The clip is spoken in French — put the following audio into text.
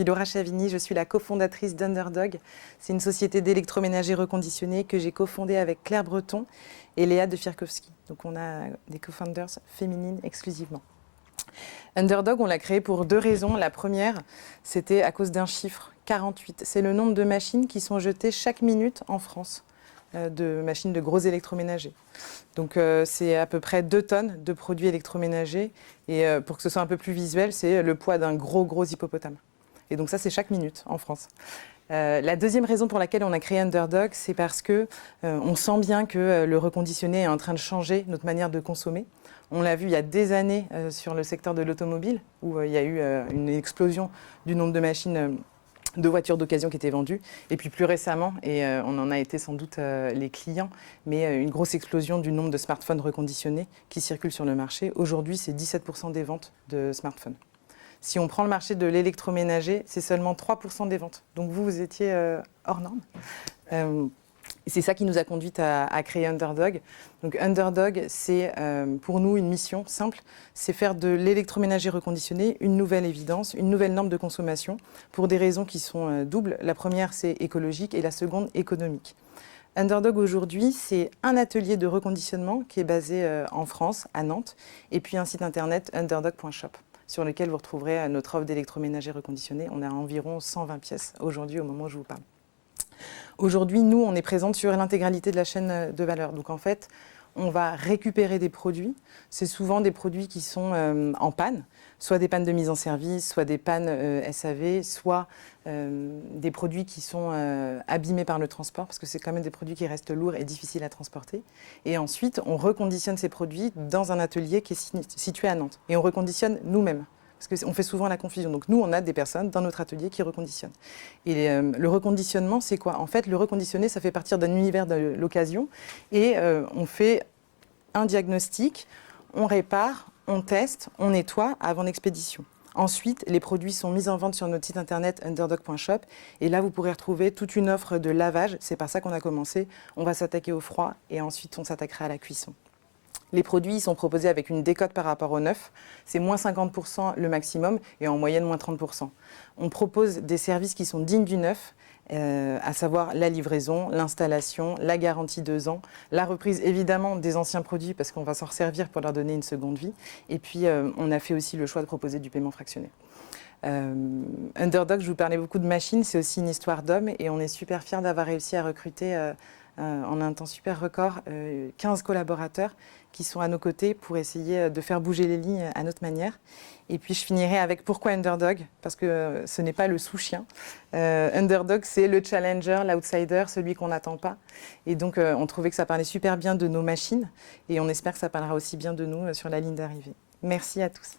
suis Laura Chavigny, je suis la cofondatrice d'Underdog. C'est une société d'électroménager reconditionné que j'ai cofondée avec Claire Breton et Léa de Firkowski. Donc on a des co-founders féminines exclusivement. Underdog, on l'a créé pour 2 raisons. La première, c'était à cause d'un chiffre, 48. C'est le nombre de machines qui sont jetées chaque minute en France, de machines de gros électroménagers. Donc c'est à peu près 2 tonnes de produits électroménagers. Et pour que ce soit un peu plus visuel, c'est le poids d'un gros hippopotame. Et donc ça, c'est chaque minute en France. La deuxième raison pour laquelle on a créé Underdog, c'est parce que on sent bien que le reconditionné est en train de changer notre manière de consommer. On l'a vu il y a des années sur le secteur de l'automobile, où il y a eu une explosion du nombre de machines de voitures d'occasion qui étaient vendues. Et puis plus récemment, et on en a été sans doute les clients, mais une grosse explosion du nombre de smartphones reconditionnés qui circulent sur le marché. Aujourd'hui, c'est 17% des ventes de smartphones. Si on prend le marché de l'électroménager, c'est seulement 3% des ventes. Donc vous étiez hors norme. C'est ça qui nous a conduit à créer Underdog. Donc Underdog, c'est pour nous une mission simple, c'est faire de l'électroménager reconditionné une nouvelle évidence, une nouvelle norme de consommation, pour des raisons qui sont doubles. La première, c'est écologique, et la seconde, économique. Underdog aujourd'hui, c'est un atelier de reconditionnement qui est basé en France, à Nantes, et puis un site internet underdog.shop, sur lequel vous retrouverez notre offre d'électroménager reconditionné. On a environ 120 pièces aujourd'hui au moment où je vous parle. Aujourd'hui, nous, on est présente sur l'intégralité de la chaîne de valeur. Donc en fait, on va récupérer des produits. C'est souvent des produits qui sont en panne, soit des pannes de mise en service, soit des pannes SAV, soit des produits qui sont abîmés par le transport, parce que c'est quand même des produits qui restent lourds et difficiles à transporter. Et ensuite, on reconditionne ces produits dans un atelier qui est situé à Nantes. Et on reconditionne nous-mêmes, parce qu'on fait souvent la confusion. Donc nous, on a des personnes dans notre atelier qui reconditionnent. Et le reconditionnement, c'est quoi? En fait, le reconditionné, ça fait partir d'un univers de l'occasion. Et on fait un diagnostic, on répare, on teste, on nettoie avant l'expédition. Ensuite, les produits sont mis en vente sur notre site internet underdog.shop. Et là, vous pourrez retrouver toute une offre de lavage. C'est par ça qu'on a commencé. On va s'attaquer au froid et ensuite, on s'attaquera à la cuisson. Les produits sont proposés avec une décote par rapport au neuf. C'est moins 50% le maximum et en moyenne moins 30%. On propose des services qui sont dignes du neuf, à savoir la livraison, l'installation, la garantie 2 ans, la reprise évidemment des anciens produits parce qu'on va s'en servir pour leur donner une seconde vie. Et puis on a fait aussi le choix de proposer du paiement fractionné. Underdog, je vous parlais beaucoup de machines, c'est aussi une histoire d'hommes et on est super fiers d'avoir réussi à recruter en un temps super record 15 collaborateurs qui sont à nos côtés pour essayer de faire bouger les lignes à notre manière. Et puis je finirai avec pourquoi Underdog, parce que ce n'est pas le sous-chien. Underdog, c'est le challenger, l'outsider, celui qu'on n'attend pas. Et donc on trouvait que ça parlait super bien de nos machines et on espère que ça parlera aussi bien de nous sur la ligne d'arrivée. Merci à tous.